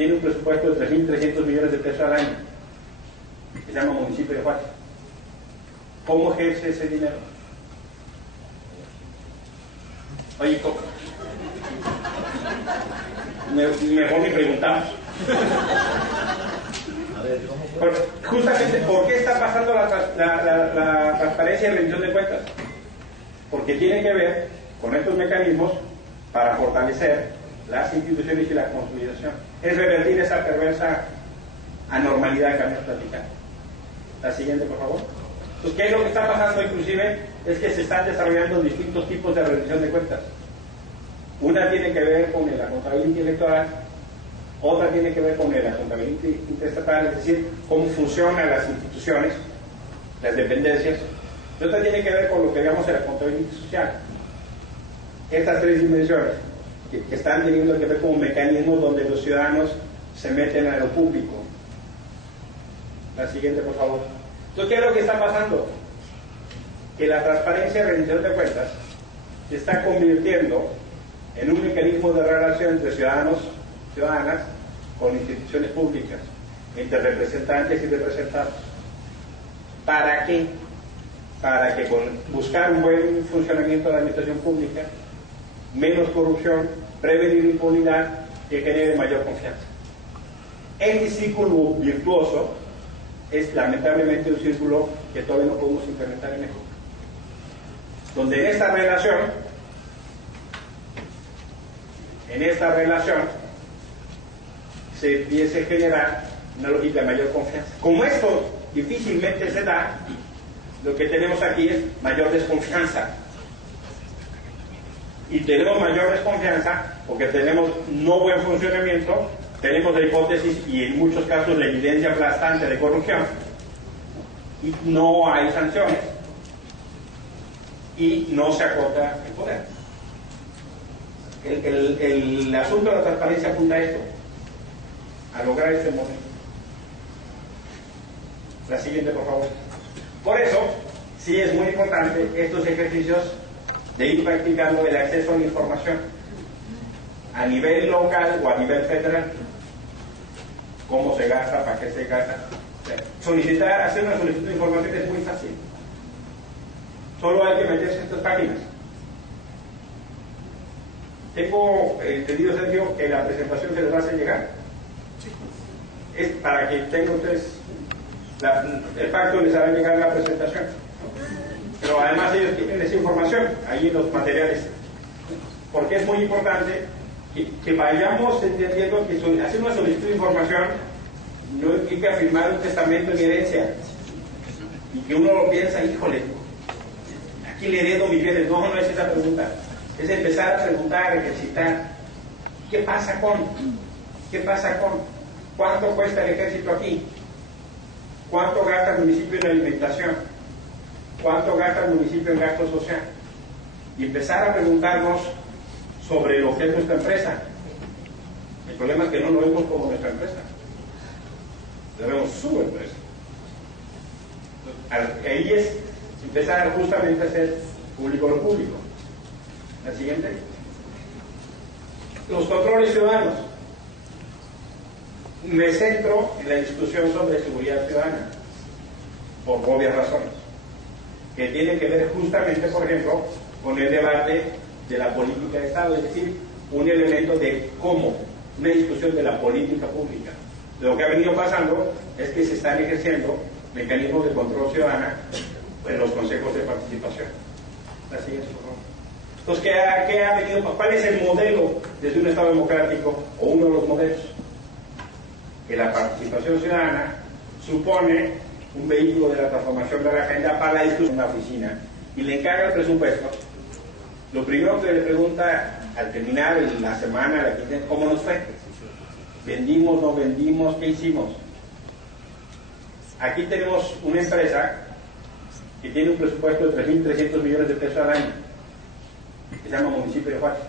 tiene un presupuesto de 3.300 millones de pesos al año, que se llama municipio de Juárez. ¿Cómo ejerce ese dinero? Oye, Coco, mejor ni preguntamos. Justamente, ¿por qué está pasando la transparencia y rendición de cuentas? Porque tiene que ver con estos mecanismos para fortalecer las instituciones y la consolidación. Es revertir esa perversa anormalidad que habíamos platicado. La siguiente, por favor. Pues, ¿qué es lo que está pasando? Inclusive es que se están desarrollando distintos tipos de rendición de cuentas. Una tiene que ver con la contabilidad electoral, otra tiene que ver con la contabilidad interestatal, es decir, cómo funcionan las instituciones, las dependencias, y otra tiene que ver con lo que llamamos la contabilidad social. Estas tres dimensiones que están teniendo que ver como mecanismos donde los ciudadanos se meten a lo público. La siguiente, por favor. Entonces, ¿qué es lo que está pasando? Que la transparencia y rendición de cuentas se está convirtiendo en un mecanismo de relación entre ciudadanos, ciudadanas, con instituciones públicas, entre representantes y representados. ¿Para qué? Para que con buscar un buen funcionamiento de la administración pública, menos corrupción, prevenir impunidad, que genere mayor confianza. Este círculo virtuoso es lamentablemente un círculo que todavía no podemos implementar en México, donde en esta relación se empiece a generar una lógica de mayor confianza. Como esto difícilmente se da, lo que tenemos aquí es mayor desconfianza. Y tenemos mayor desconfianza porque tenemos no buen funcionamiento, tenemos la hipótesis y en muchos casos la evidencia aplastante de corrupción, y no hay sanciones, y no se acota el poder. El asunto de la transparencia apunta a esto, a lograr este modelo. La siguiente, por favor. Por eso, sí es muy importante estos ejercicios de ir practicando el acceso a la información a nivel local o a nivel federal. Cómo se gasta, para qué se gasta. Hacer una solicitud de información es muy fácil. Solo hay que meterse en estas páginas. Tengo entendido, Sergio, que la presentación se les va a hacer llegar. Es para que tengan ustedes el pacto, les hará llegar la presentación. Pero además ellos tienen esa información ahí en los materiales. Porque es muy importante que vayamos entendiendo que hacer una solicitud de información no implica firmar un testamento en herencia. Y que uno lo piensa, híjole, aquí le heredo mis bienes. No, no es esa pregunta. Es empezar a preguntar, a ejercitar. ¿Qué pasa con? ¿Cuánto cuesta el ejército aquí? ¿Cuánto gasta el municipio en alimentación? ¿Cuánto gasta el municipio en gasto social? Y empezar a preguntarnos sobre lo que es nuestra empresa. El problema es que no lo vemos como nuestra empresa. Lo vemos su empresa. Ahí es empezar justamente a hacer público lo público. La siguiente. Los controles ciudadanos. Me centro en la discusión sobre seguridad ciudadana, por obvias razones, que tiene que ver justamente, por ejemplo, con el debate de la política de Estado, es decir, un elemento de cómo, una discusión de la política pública. Lo que ha venido pasando es que se están ejerciendo mecanismos de control ciudadana en los consejos de participación. La siguiente, por favor. Entonces, ¿qué ha venido? ¿Cuál es el modelo desde un Estado democrático, o uno de los modelos? Que la participación ciudadana supone un vehículo de la transformación de la agenda para la discusión en la oficina y le encarga el presupuesto. Lo primero que le pregunta al terminar la semana, la quincena, ¿cómo nos fue? ¿Vendimos, no vendimos? ¿Qué hicimos? Aquí tenemos una empresa que tiene un presupuesto de 3.300 millones de pesos al año, que se llama Municipio de Juárez.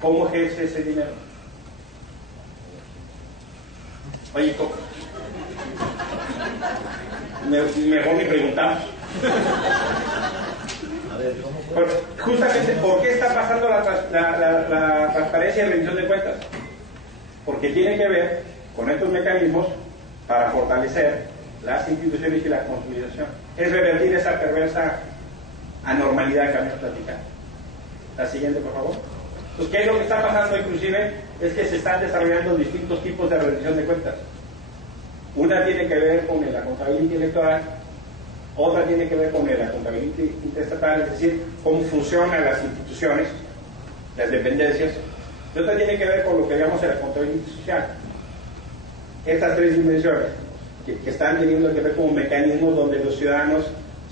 ¿Cómo ejerce ese dinero? Oye, Coco, mejor ni preguntamos. Justamente, ¿por qué está pasando la transparencia y rendición de cuentas? porque tiene que ver con estos mecanismos para fortalecer las instituciones y la consolidación. Es revertir esa perversa anormalidad que habíamos platicado. La siguiente, por favor. Entonces, ¿qué es lo que está pasando inclusive? Es que se están desarrollando distintos tipos de rendición de cuentas. Una tiene que ver con la contabilidad electoral, otra tiene que ver con la contabilidad interestatal, es decir, cómo funcionan las instituciones, las dependencias, y otra tiene que ver con lo que llamamos la contabilidad social. Estas tres dimensiones que están teniendo que ver como mecanismos donde los ciudadanos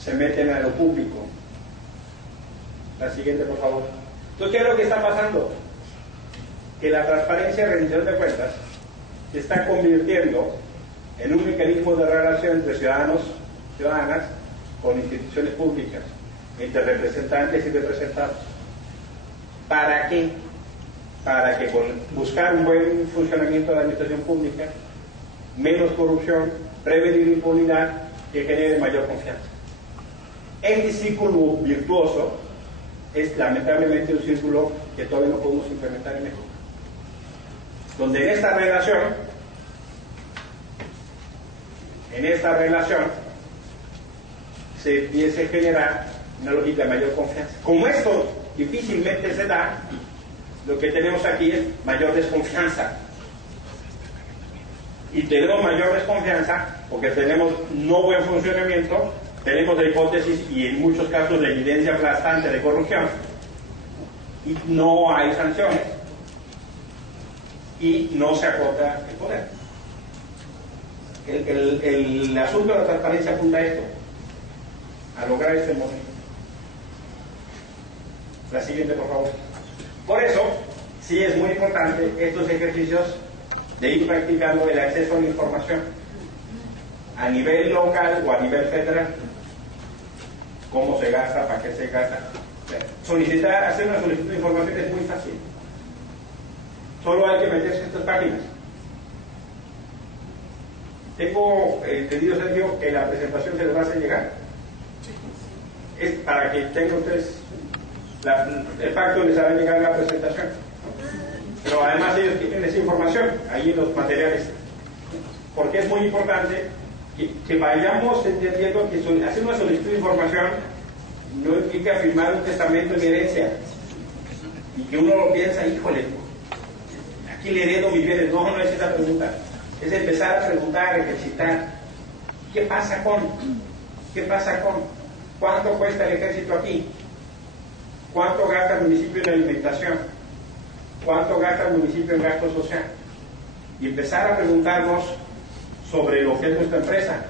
se meten a lo público. La siguiente, por favor. Entonces, ¿qué es lo que está pasando? Que la transparencia y rendición de cuentas se está convirtiendo en un mecanismo de relación entre ciudadanos, ciudadanas, con instituciones públicas, entre representantes y representados. ¿Para qué? Para que con buscar un buen funcionamiento de la administración pública, menos corrupción, prevenir impunidad, que genere mayor confianza. Este círculo virtuoso es lamentablemente un círculo que todavía no podemos implementar en México, donde en esta relación se empieza a generar una lógica de mayor confianza. Como esto difícilmente se da, lo que tenemos aquí es mayor desconfianza. Y tenemos mayor desconfianza porque tenemos no buen funcionamiento, tenemos la hipótesis y en muchos casos la evidencia aplastante de corrupción, y no hay sanciones, y no se acota el poder. El asunto de la transparencia apunta a esto, a lograr este modelo. La siguiente, por favor. Por eso, sí es muy importante estos ejercicios de ir practicando el acceso a la información a nivel local o a nivel federal. Cómo se gasta, para qué se gasta. Hacer una solicitud de información es muy fácil. Solo hay que meterse en estas páginas. Tengo entendido, Sergio, que la presentación se les va a hacer llegar. Es para que tengan ustedes el pacto, les hará llegar la presentación. Pero además ellos tienen esa información ahí en los materiales. Porque es muy importante que vayamos entendiendo que hacer una solicitud de información no implica firmar un testamento en herencia y que uno lo piensa, híjole, aquí le heredo mis bienes. No, no es esa pregunta. Es empezar a preguntar, a ejercitar. ¿Qué pasa con? ¿Cuánto cuesta el ejército aquí? ¿Cuánto gasta el municipio en alimentación? ¿Cuánto gasta el municipio en gasto social? Y empezar a preguntarnos sobre lo que es nuestra empresa.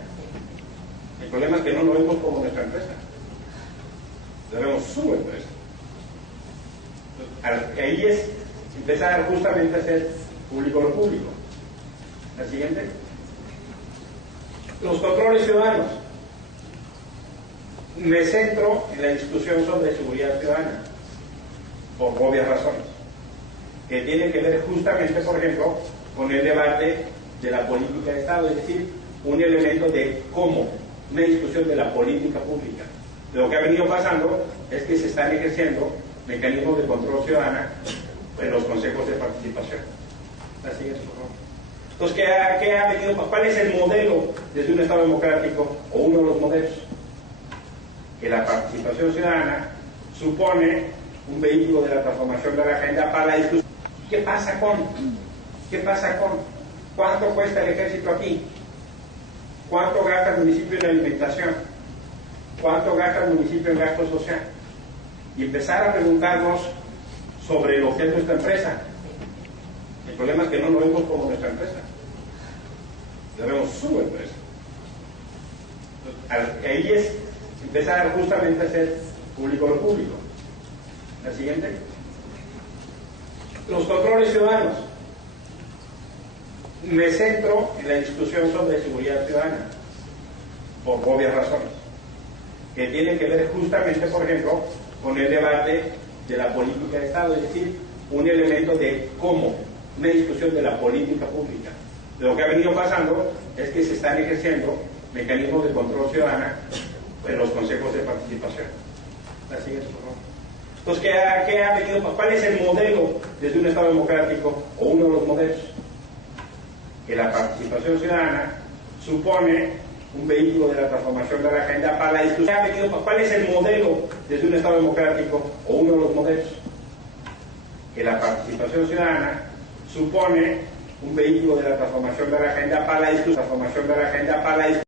El problema es que no lo vemos como nuestra empresa, lo vemos su empresa. Ahí es empezar justamente a hacer público lo público. La siguiente. Los controles ciudadanos. Me centro en la discusión sobre seguridad ciudadana por obvias razones, que tienen que ver justamente, por ejemplo, con el debate de la política de Estado, es decir, un elemento de cómo, una discusión de la política pública. Lo que ha venido pasando es que se están ejerciendo mecanismos de control ciudadana en los consejos de participación. La siguiente, por favor. Entonces, ¿qué ha venido? ¿Cuál es el modelo desde un Estado democrático, o uno de los modelos? Que la participación ciudadana supone un vehículo de la transformación de la agenda para la discusión. ¿Qué pasa con? ¿Cuánto cuesta el ejército aquí? ¿Cuánto gasta el municipio en alimentación? ¿Cuánto gasta el municipio en gasto social? Y empezar a preguntarnos sobre lo que es nuestra empresa. El problema es que no lo vemos como nuestra empresa, lo vemos su empresa. Ahí es empezar justamente a hacer público lo público. La siguiente. Los controles ciudadanos. Me centro en la discusión sobre seguridad ciudadana por obvias razones, que tienen que ver justamente, por ejemplo, con el debate de la política de Estado, es decir, un elemento de cómo, una discusión de la política pública. Lo que ha venido pasando es que se están ejerciendo mecanismos de control ciudadana en los consejos de participación. La siguiente, por favor. Entonces, ¿qué ha venido? ¿Cuál es el modelo desde un Estado democrático, o uno de los modelos? que la participación ciudadana supone un vehículo de la transformación de la agenda para la discusión. ¿Cuál es el modelo desde un Estado democrático o uno de los modelos? Que la participación ciudadana supone un vehículo de la transformación de la agenda para la discusión.